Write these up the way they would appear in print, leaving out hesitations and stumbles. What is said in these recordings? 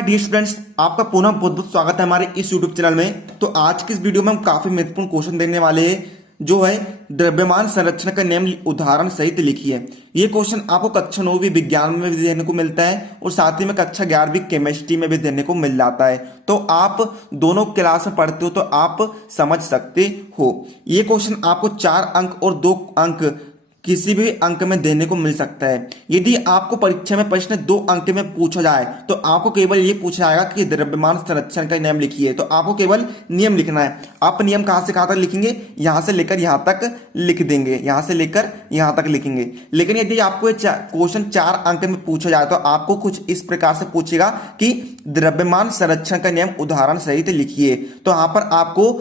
Dear students, आपका पुनः बहुत बहुत स्वागत है हमारे इस यूट्यूब चैनल में। तो आज की इस वीडियो में हम काफी महत्वपूर्ण क्वेश्चन देने वाले हैं, जो है द्रव्यमान संरचना का नियम उदाहरण सहित लिखिए। ये क्वेश्चन आपको कक्षा 9वीं विज्ञान में भी देने को मिलता है और साथ ही में कक्षा 11वीं केमिस्ट्री में भी देने को मिल जाता है। तो आप दोनों क्लास में पढ़ते हो तो आप समझ सकते हो। ये क्वेश्चन आपको 4 अंक और 2 अंक किसी भी अंक में देने को मिल सकता है। यदि आपको परीक्षा में प्रश्न 2 अंक में पूछा जाए तो आपको केवल ये पूछा जाएगा कि द्रव्यमान संरक्षण का नियम लिखिए। तो आपको केवल नियम लिखना है। आप नियम कहां से कहां तक लिखेंगे? यहां से लेकर यहां तक लिख देंगे, यहां से लेकर यहां तक लिखेंगे। लेकिन यदि आपको क्वेश्चन 4 अंक में पूछा जाए तो आपको कुछ इस प्रकार से पूछेगा कि द्रव्यमान संरक्षण का नियम उदाहरण सहित लिखिए। तो यहां पर आपको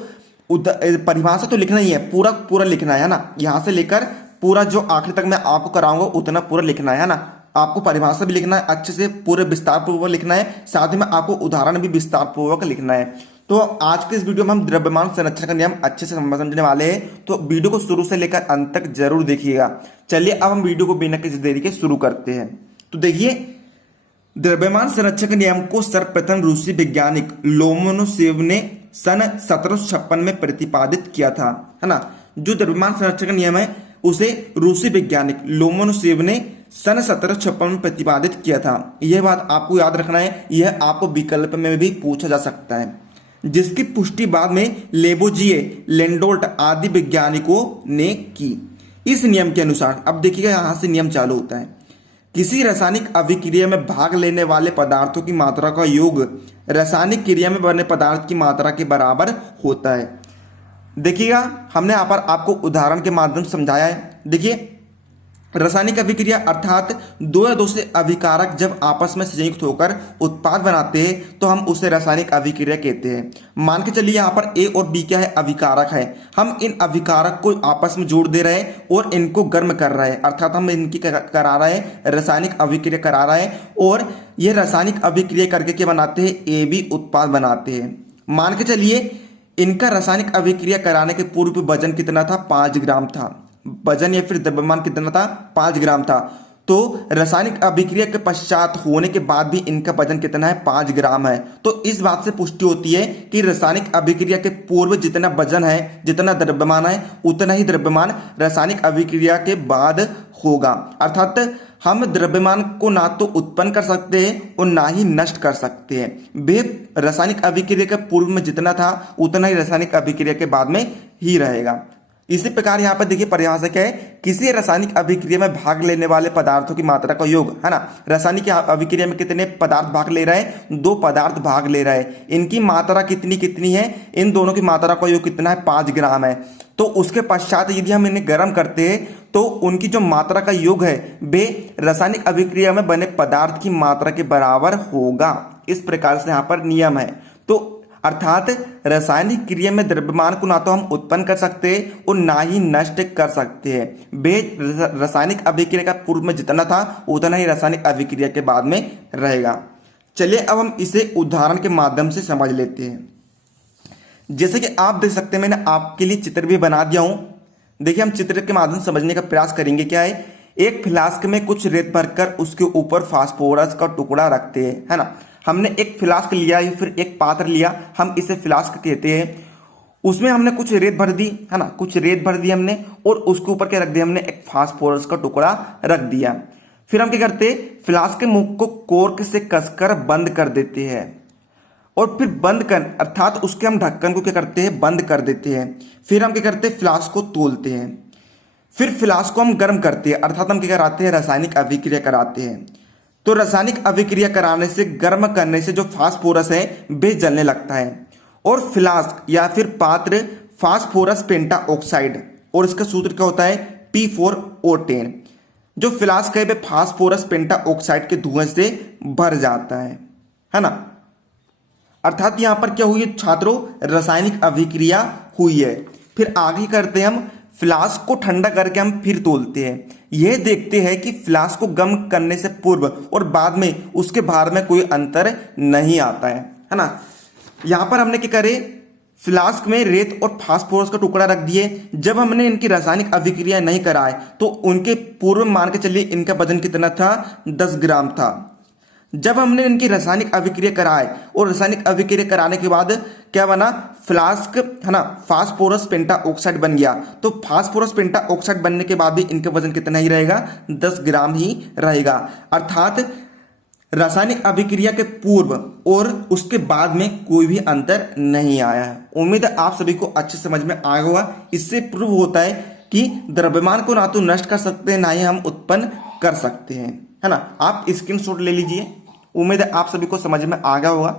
परिभाषा तो लिखना ही है, पूरा पूरा लिखना है ना। यहां से लेकर पूरा जो आखिर तक मैं आपको कराऊंगा उतना पूरा लिखना है ना। आपको परिभाषा भी लिखना है, अच्छे से पूरे विस्तार पूर्वक लिखना है, साथ ही में आपको उदाहरण भी विस्तार पूर्वक लिखना है। तो आज के इस वीडियो में हम द्रव्यमान संरक्षण का नियम अच्छे से समझने वाले हैं। तो वीडियो को शुरू से लेकर अंत तक जरूर देखिएगा। चलिए अब हम वीडियो को बिना किसी देरी के शुरू करते हैं। तो देखिए, द्रव्यमान संरक्षण के नियम को सर्वप्रथम रूसी वैज्ञानिक लोमोनोसेव ने सन 1756 में प्रतिपादित किया था, है ना। जो द्रव्यमान संरक्षण का नियम है उसे रूसी वैज्ञानिक लोमोनोसेव ने सन 1756 में प्रतिपादित किया था। यह बात आपको याद रखना है, यह आपको विकल्प में भी पूछा जा सकता है। जिसकी पुष्टि बाद में लेबोजिए, लेंडोल्ट आदि वैज्ञानिकों ने की। इस नियम के अनुसार, अब देखिएगा यहां से नियम चालू होता है। किसी रासायनिक अभिक्रिया में भाग लेने वाले पदार्थों की मात्रा का योग रासायनिक क्रिया में बने पदार्थ की मात्रा के बराबर होता है। देखिएगा, हमने यहाँ पर आपको उदाहरण के माध्यम से समझाया है। देखिए, रासायनिक अभिक्रिया अर्थात 2 या 2 से अभिकारक जब आपस में संयुक्त होकर उत्पाद बनाते हैं तो हम उसे रासायनिक अभिक्रिया कहते हैं। मान के चलिए यहाँ पर ए और बी क्या है? अभिकारक है। हम इन अभिकारक को आपस में जोड़ दे रहे हैं और इनको गर्म कर रहे हैं, अर्थात हम इनकी करा रहे हैं, रासायनिक अभिक्रिया करा रहे हैं। और यह रासायनिक अभिक्रिया करके क्या बनाते हैं? ए बी उत्पाद बनाते हैं। मान के चलिए इनका रासायनिक अभिक्रिया कराने के पूर्व वजन कितना था? 5 ग्राम था। वजन या फिर द्रव्यमान कितना था? 5 ग्राम था। तो रासायनिक अभिक्रिया के पश्चात होने के बाद भी इनका वजन कितना है? 5 ग्राम है। तो इस बात से पुष्टि होती है कि रासायनिक अभिक्रिया के पूर्व जितना वजन है, जितना द्रव्यमान है, उतना ही द्रव्यमान रासायनिक अभिक्रिया के बाद होगा। अर्थात हम द्रव्यमान को ना तो उत्पन्न कर सकते हैं और ना ही नष्ट कर सकते हैं। वे रासायनिक अभिक्रिया के पूर्व में जितना था उतना ही रासायनिक अभिक्रिया के बाद में ही रहेगा। इसी प्रकार यहाँ पर देखिए परिभाषा क्या है? किसी रासायनिक अभिक्रिया में भाग लेने वाले पदार्थों की मात्रा का योग, है ना। रासायनिक अभिक्रिया में कितने पदार्थ भाग ले रहे हैं? 2 पदार्थ भाग ले रहे हैं। इनकी मात्रा कितनी कितनी है? इन दोनों की मात्रा का योग कितना है? 5 ग्राम है। तो उसके पश्चात यदि हम इन्हें गर्म करते हैं तो उनकी जो मात्रा का योग है वे रासायनिक अभिक्रिया में बने पदार्थ की मात्रा के बराबर होगा। इस प्रकार से यहाँ पर नियम है। तो अर्थात रासायनिक क्रिया में द्रव्यमान को ना तो हम उत्पन्न कर सकते हैं और ना ही नष्ट कर सकते हैं। वे रासायनिक अभिक्रिया का पूर्व में जितना था उतना ही रासायनिक अभिक्रिया के बाद में रहेगा। चलिए अब हम इसे उदाहरण के माध्यम से समझ लेते हैं। जैसे कि आप देख सकते हैं, मैंने आपके लिए चित्र भी बना दिया हूं। देखिए, हम चित्र के माध्यम से समझने का प्रयास करेंगे। क्या है? एक फ्लास्क में कुछ रेत भरकर उसके ऊपर फास्फोरस का टुकड़ा रखते हैं, है ना। हमने एक फ्लास्क लिया या फिर एक पात्र लिया, हम इसे फ्लास्क कहते हैं। उसमें हमने कुछ रेत भर दी, है ना, कुछ रेत भर दी हमने और उसके ऊपर क्या रख दिया? हमने एक फास्फोरस का टुकड़ा रख दिया। फिर हम क्या करते? फ्लास्क के मुख को कोर्क से कसकर बंद कर देते हैं और फिर बंद कर, अर्थात उसके हम ढक्कन को क्या करते हैं? बंद कर देते हैं। फिर हम क्या करते हैं? फ्लास्क को तोलते हैं। फिर फ्लास्क को हम गर्म करते हैं, अर्थात हम क्या कराते हैं? रासायनिक अभिक्रिया कराते हैं। तो रासायनिक अभिक्रिया कराने से, गर्म करने से जो फास्फोरस है वे जलने लगता है और फ्लास्क या फिर पात्र फास्फोरस पेंटा ऑक्साइड, और इसका सूत्र क्या होता है? P4O10। जो फ्लास्क है वे फास्फोरस पेंटा ऑक्साइड के धुएं से भर जाता है ना। अर्थात यहां पर क्या हुई है छात्रों? रासायनिक अभिक्रिया हुई है। फिर आगे करते हैं हम, फ्लास्क को ठंडा करके हम फिर तोलते हैं। यह देखते हैं कि फ्लास्क को गर्म करने से पूर्व और बाद में उसके भार में कोई अंतर नहीं आता है ना। यहां पर हमने क्या करे? फ्लास्क में रेत और फास्फोरस का टुकड़ा रख दिए। जब हमने इनकी रासायनिक अभिक्रिया नहीं कराए तो उनके पूर्व मान के चलिए इनका वजन कितना था? 10 ग्राम था। जब हमने इनकी रासायनिक अभिक्रिया कराए और रासायनिक अभिक्रिया कराने के बाद क्या बना, फ्लास्क है ना, फास्फोरस पेंटा ऑक्साइड बन गया। तो फास्फोरस पेंटा ऑक्साइड बनने के बाद भी इनका वजन कितना ही रहेगा, 10 ग्राम ही रहेगा। अर्थात रासायनिक अभिक्रिया के पूर्व और उसके बाद में कोई भी अंतर नहीं आया है। उम्मीद है आप सभी को अच्छे समझ में आया होगा। इससे प्रूव होता है कि द्रव्यमान को ना तो नष्ट कर सकते हैं, ना ही हम उत्पन्न कर सकते हैं, है ना। आप स्क्रीनशॉट ले लीजिए। उम्मीद है आप सभी को समझ में आ गया होगा।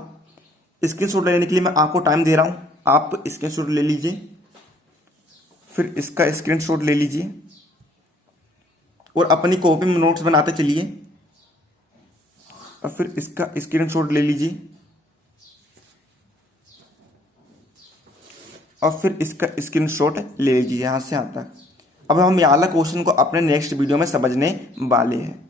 स्क्रीनशॉट लेने के लिए मैं आपको टाइम दे रहा हूं, आप स्क्रीनशॉट ले लीजिए, फिर इसका स्क्रीनशॉट ले लीजिए और अपनी कॉपी में नोट्स बनाते चलिए, और फिर इसका स्क्रीनशॉट ले लीजिए और फिर इसका स्क्रीनशॉट ले लीजिए यहाँ से यहाँ तक। अब हम ये वाला क्वेश्चन को अपने नेक्स्ट वीडियो में समझने वाले हैं।